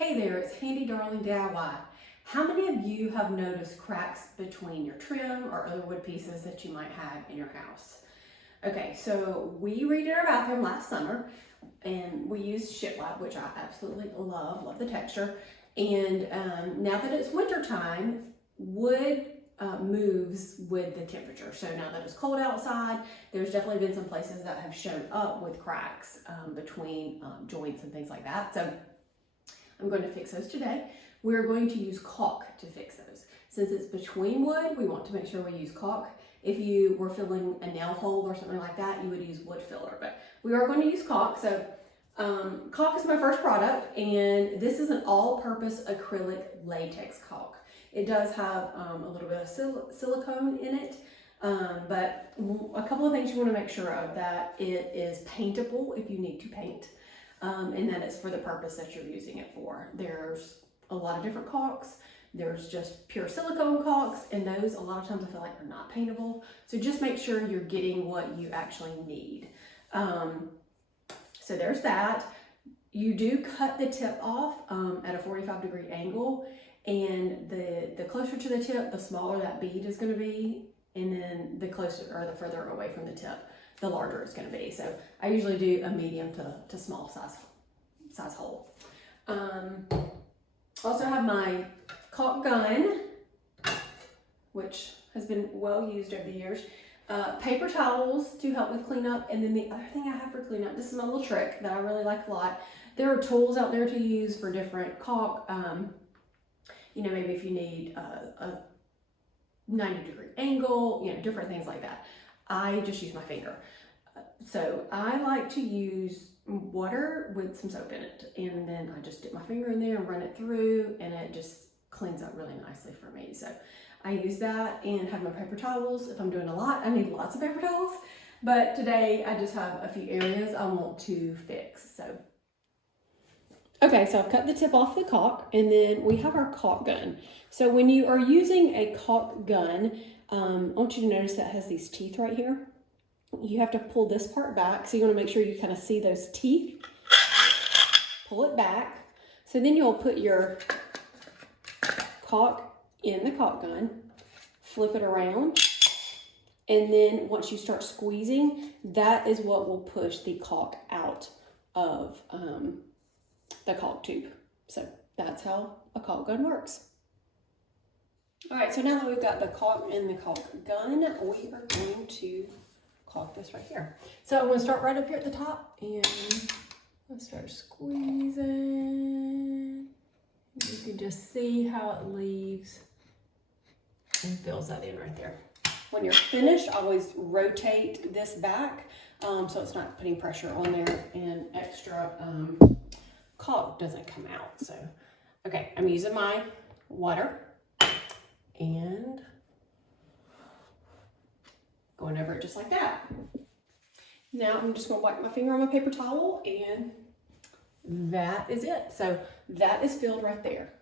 Hey there, it's Handy Darling DIY. How many of you have noticed cracks between your trim or other wood pieces that you might have in your house? Okay, so we redid our bathroom last summer and we used shiplap, which I absolutely love the texture. And now that it's winter time, wood moves with the temperature. So now that it's cold outside, there's definitely been some places that have shown up with cracks between joints and things like that. So I'm going to fix those today. We're going to use caulk to fix those. Since it's between wood, we want to make sure we use caulk. If you were filling a nail hole or something like that, you would use wood filler, but we are going to use caulk. So caulk is my first product, and this is an all-purpose acrylic latex caulk. It does have a little bit of silicone in it, but a couple of things you want to make sure of: that it is paintable if you need to paint, and that it's for the purpose that you're using it for. There's a lot of different caulks. There's just pure silicone caulks, and those a lot of times I feel like are not paintable. So just make sure you're getting what you actually need. So there's that. You do cut the tip off at a 45-degree angle, and the closer to the tip, the smaller that bead is going to be, and then the closer or the further away from the tip, the larger it's going to be. So I usually do a medium to small size hole. Also have my caulk gun, which has been well used over the years. Paper towels to help with cleanup, and then the other thing I have for cleanup, this is my little trick that I really like a lot. There are tools out there to use for different caulk. You know, maybe if you need a 90-degree angle, you know, different things like that. I just use my finger. So I like to use water with some soap in it, and then I just dip my finger in there and run it through, and it just cleans up really nicely for me. So I use that and have my paper towels. If I'm doing a lot, I need lots of paper towels, but today I just have a few areas I want to fix. So okay, so I've cut the tip off the caulk, and then we have our caulk gun. So when you are using a caulk gun, I want you to notice that it has these teeth right here. You have to pull this part back, so you want to make sure you kind of see those teeth. Pull it back. So then you'll put your caulk in the caulk gun, flip it around, and then once you start squeezing, that is what will push the caulk out of the caulk tube. So that's how a caulk gun works. All right, so now that we've got the caulk in the caulk gun, we are going to caulk this right here. So I'm going to start right up here at the top, and I'll start squeezing. You can just see how it leaves and fills that in right there. When you're finished, always rotate this back so it's not putting pressure on there and extra caulk doesn't come out. So, okay, I'm using my water and going over it just like that. Now I'm just going to wipe my finger on my paper towel, and that is it. So that is filled right there.